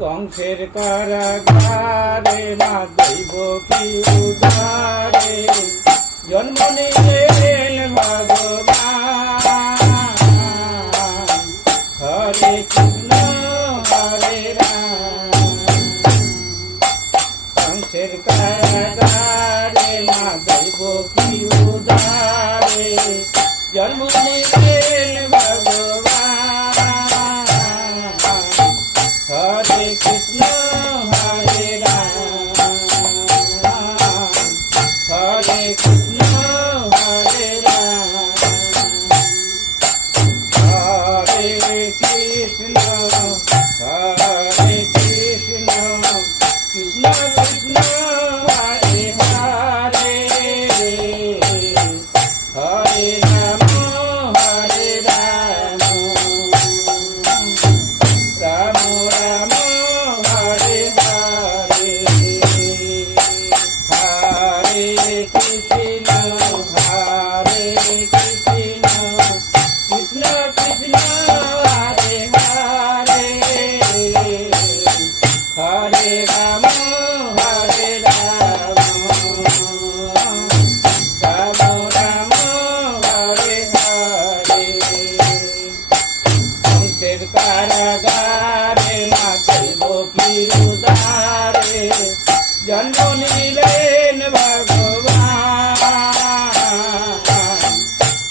কংসের কারাগারে মা দৈব কি উদারে জন্ম নিলেন ভগবান। হরে কৃষ্ণ হরে রাম। কংসের কারাগারে মা দৈব কি উদারে জন্ম নিলেন ভগবান। হরে কৃষ্ণ হরে রাম। হরে কৃষ্ণ হরে রাম। হরে কৃষ্ণ হরে কৃষ্ণ কৃষ্ণ কৃষ্ণ হরে হরে হরে রাম হরে রাম রাম রাম হরে হরে। হরে কৃষ্ণ হরে কৃষ্ণ কৃষ্ণ কৃষ্ণ হরে হরে হরে রাম হরে রাম রাম রাম হরে হরে। কংসের কারাগারে মা দৈব কি উদারে জন্ম নিলেন ভগবান।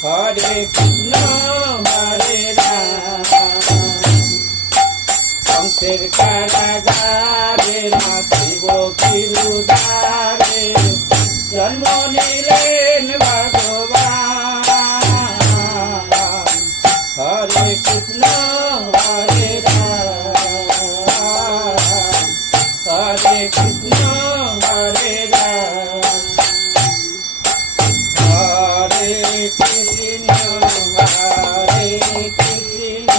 হরে কৃষ্ণ হরে রাম। কংসের কারাগারে মা দৈব কি উদারে জন্ম নিলেন ভগবান। হরে কৃষ্ণ হরে রাম। হরে কৃষ্ণ হরে রাম। হরে কৃষ্ণ হরে কৃষ্ণ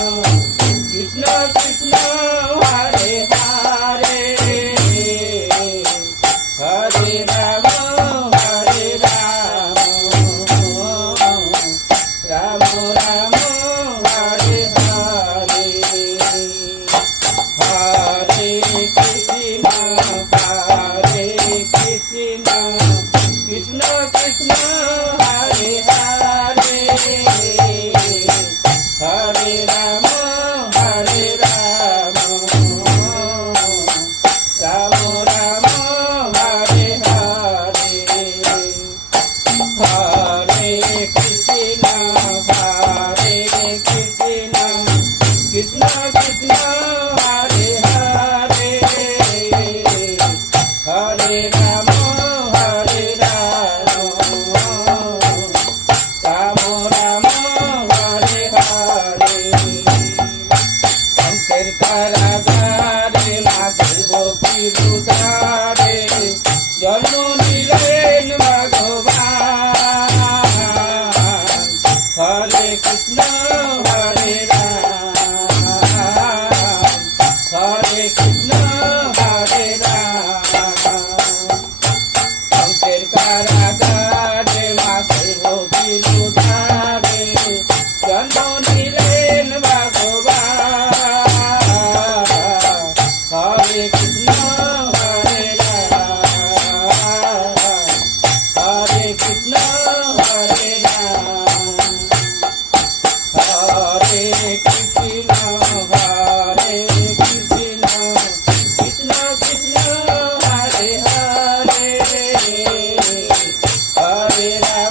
কৃষ্ণ কৃষ্ণ হরে হরে হরে রাম হরে রাম রাম রাম হরে হরে। হরে কৃষ্ণ হরে কৃষ্ণ কৃষ্ণ কৃষ্ণ হরে হরে হরে রাম হরে রাম রাম রাম হরে হরে। হরে কৃষ্ণ হরে কৃষ্ণ কৃষ্ণ কৃষ্ণ হরে হরে হরে রাম হরে রাম রাম রাম হরে হরে। কংসের কারাগারে মা দৈব কি উদারে জন্ম নিলেন ভগবান। হরে কৃষ্ণ হরে রাম। হরে কৃষ্ণ হরে রাম। কংসের কারাগারে মা দৈব কি উদারে জন্ম নিলেন ভগবান। হরে কৃষ্ণ হরে রাম। হরে কৃষ্ণ হরে রাম। হরে কৃষ্ণ হরে কৃষ্ণ কৃষ্ণ কৃষ্ণ হরে হরে হরে রাম